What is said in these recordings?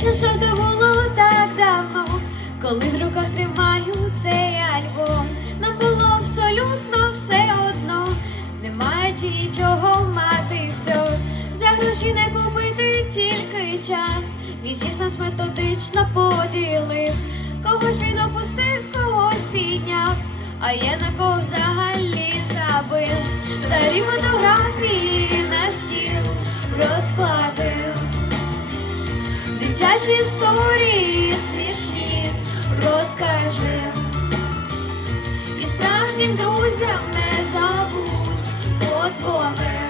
здається, що це було так давно, коли в руках тримаю цей альбом. Нам було абсолютно все одно, не маючи чого мати все. За гроші не купити тільки час. Відсіс нас методично поділив. Когось він опустив, когось підняв, а я на кого взагалі забив. Старі фотографії на стіл розклад. Дитячі історії смішні розкажи. І справжнім друзям не забудь позвони,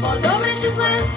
Бо добре чи зле з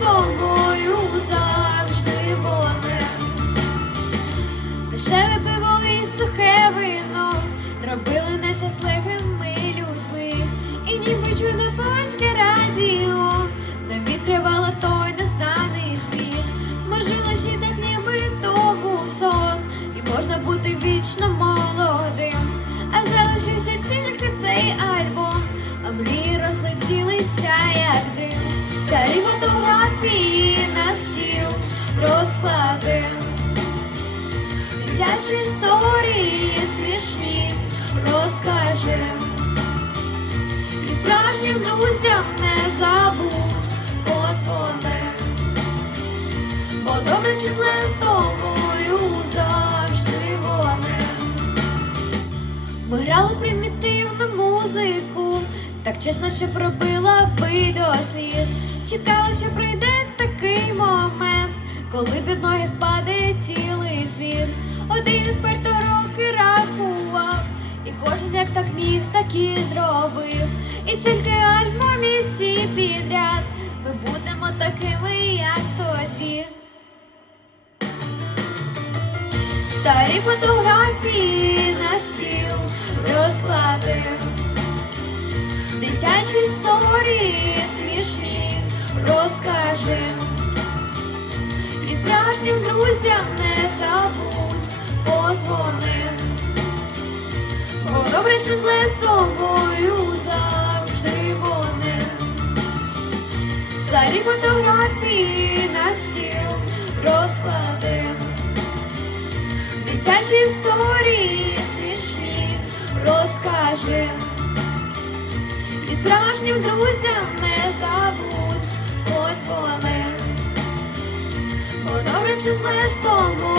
бути вічно молодим. А залишився тільки цей альбом, а мрії розлетілися, як дим. Старі фотографії на стіл розкладив. Дитячі історії смішні розкажи. І справжнім друзям не забудь подзвони. Бо добре чи зле так чесно, що пробила би до сліз. Чекали, що прийде такий момент, коли під ноги впаде цілий світ. Один вперто роки рахував, і кожен як так міг, так і зробив. І тільки альбом і всі підряд. Ми будемо такими, як тоді. Старі фотографії на стіл розкладив. Історії смішні розкажи. І справжнім друзям не забудь подзвони. Бо добре чи зле з тобою завжди вони. Старі фотографії на стіл розкладив. Дитячі історії смішні розкажи. Справжнім друзям не забудь подзвони. Бо добре чи зле з тобою